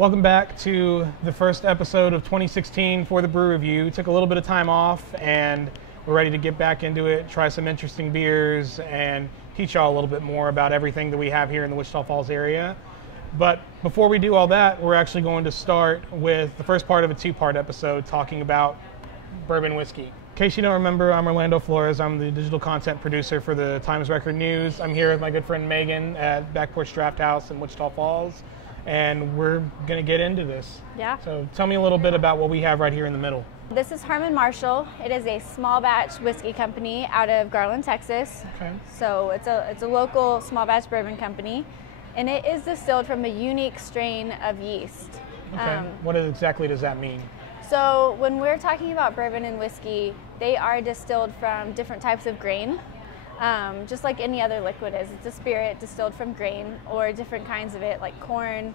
Welcome back to the first episode of 2016 for the Brew Review. We took a little bit of time off and we're ready to get back into it, try some interesting beers, and teach y'all a little bit more about everything that we have here in the Wichita Falls area. But before we do all that, we're actually going to start with the first part of a two-part episode talking about bourbon whiskey. In case you don't remember, I'm Orlando Flores. I'm the digital content producer for the Times Record News. I'm here with my good friend Megan at Back Porch Draft House in Wichita Falls, and we're going to get into this. Yeah. So tell me a little bit about what we have right here in the middle. This is Herman Marshall. It is a small batch whiskey company out of Garland, Texas. Okay. So it's a local small batch bourbon company, and it is distilled from a unique strain of yeast. Okay. What exactly does that mean? So when we're talking about bourbon and whiskey, they are distilled from different types of grain. Just like any other liquid is. It's a spirit distilled from grain or different kinds of it, like corn,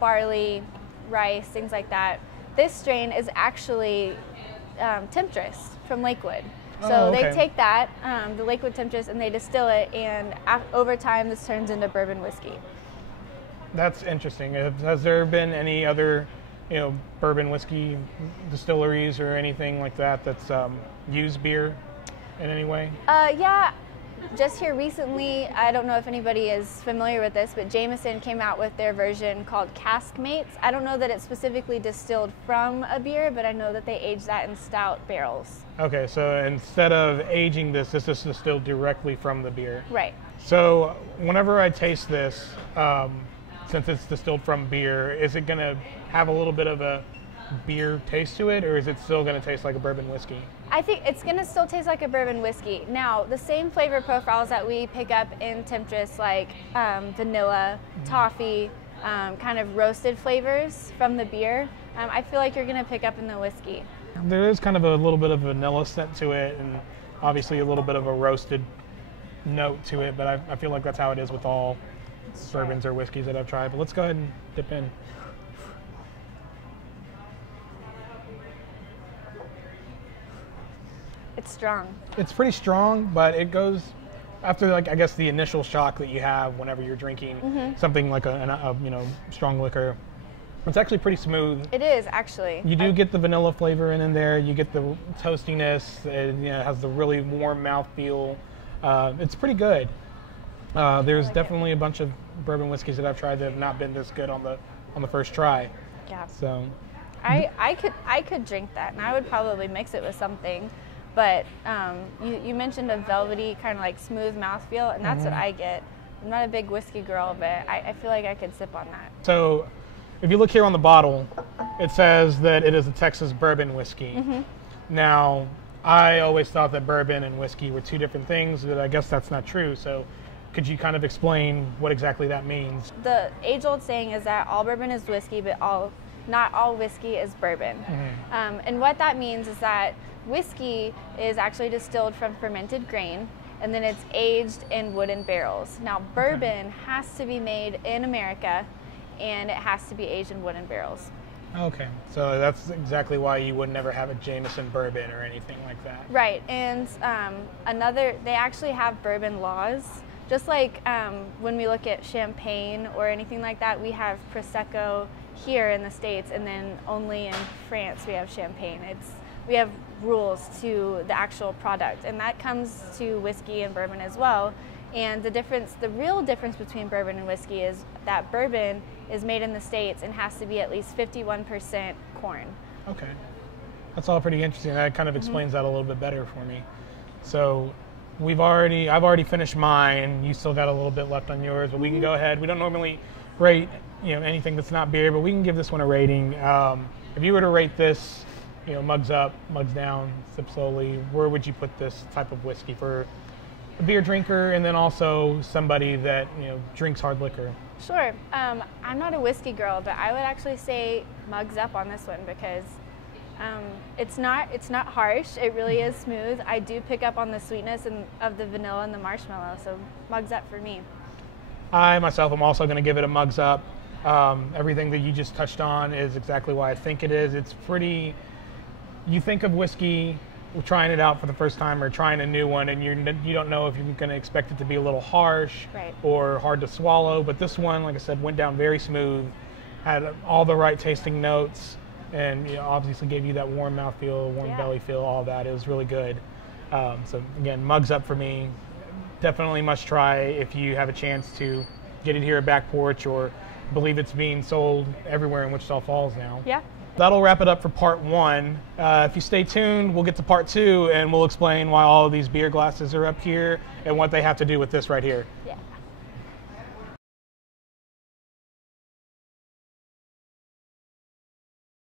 barley, rice, things like that. This strain is actually temptress from Lakewood. So they take that, the Lakewood temptress, and they distill it, and over time this turns into bourbon whiskey. That's interesting. Has there been any other bourbon whiskey distilleries or anything like that that's used beer in any way? Yeah, just here recently, I don't know if anybody is familiar with this, but Jameson came out with their version called Cask Mates. I don't know that it's specifically distilled from a beer, but I know that they age that in stout barrels. Okay, so instead of aging this is distilled directly from the beer. Right. So whenever I taste this, since it's distilled from beer, is it going to have a little bit of a beer taste to it, or is it still going to taste like a bourbon whiskey? I think it's going to still taste like a bourbon whiskey. Now, the same flavor profiles that we pick up in temptress, like vanilla, toffee, kind of roasted flavors from the beer, I feel like you're going to pick up in the whiskey. There is kind of a little bit of vanilla scent to it, and obviously a little bit of a roasted note to it, but I feel like that's how it is with all bourbons or whiskeys that I've tried. But let's go ahead and dip in. It's strong. It's pretty strong, but it goes after, like, I guess the initial shock that you have whenever you're drinking something like a strong liquor. It's actually pretty smooth. It is, actually. You do get the vanilla flavor in there. You get the toastiness. It has the really warm mouthfeel. It's pretty good. There's definitely a bunch of bourbon whiskeys that I've tried that have not been this good on the first try. Yeah. So I could drink that, and I would probably mix it with something. But you mentioned a velvety, kind of like smooth mouthfeel, and that's what I get. I'm not a big whiskey girl, but I feel like I could sip on that. So if you look here on the bottle, it says that it is a Texas bourbon whiskey. Now, I always thought that bourbon and whiskey were two different things, but I guess that's not true. So could you kind of explain what exactly that means? The age-old saying is that all bourbon is whiskey, but not all whiskey is bourbon. And what that means is that whiskey is actually distilled from fermented grain, and then it's aged in wooden barrels. Now, bourbon has to be made in America, and it has to be aged in wooden barrels. Okay, so that's exactly why you would never have a Jameson bourbon or anything like that. Right, and they actually have bourbon laws. Just like when we look at champagne or anything like that, we have Prosecco here in the States, and then only in France we have champagne. We have rules to the actual product, and that comes to whiskey and bourbon as well. And the real difference between bourbon and whiskey is that bourbon is made in the States and has to be at least 51% corn. Okay, that's all pretty interesting. That kind of explains that a little bit better for me. So I've already finished mine. You still got a little bit left on yours, but we can go ahead. We don't normally rate anything that's not beer, but we can give this one a rating. If you were to rate this, mugs up, mugs down, sip slowly, where would you put this type of whiskey for a beer drinker and then also somebody that drinks hard liquor? Sure. I'm not a whiskey girl, but I would actually say mugs up on this one because it's not harsh. It really is smooth. I do pick up on the sweetness of the vanilla and the marshmallow, so mugs up for me. I myself am also going to give it a mugs up. Everything that you just touched on is exactly why I think it is. It's pretty. You think of whiskey, trying it out for the first time or trying a new one, and you don't know if you're going to expect it to be a little harsh or hard to swallow. But this one, like I said, went down very smooth. had all the right tasting notes, and obviously gave you that warm mouthfeel, warm belly feel, all that. It was really good. So again, mugs up for me. Definitely must try if you have a chance to get it here at Back Porch, or believe it's being sold everywhere in Wichita Falls now. Yeah. That'll wrap it up for part 1. If you stay tuned, we'll get to part 2, and we'll explain why all of these beer glasses are up here and what they have to do with this right here. Yeah.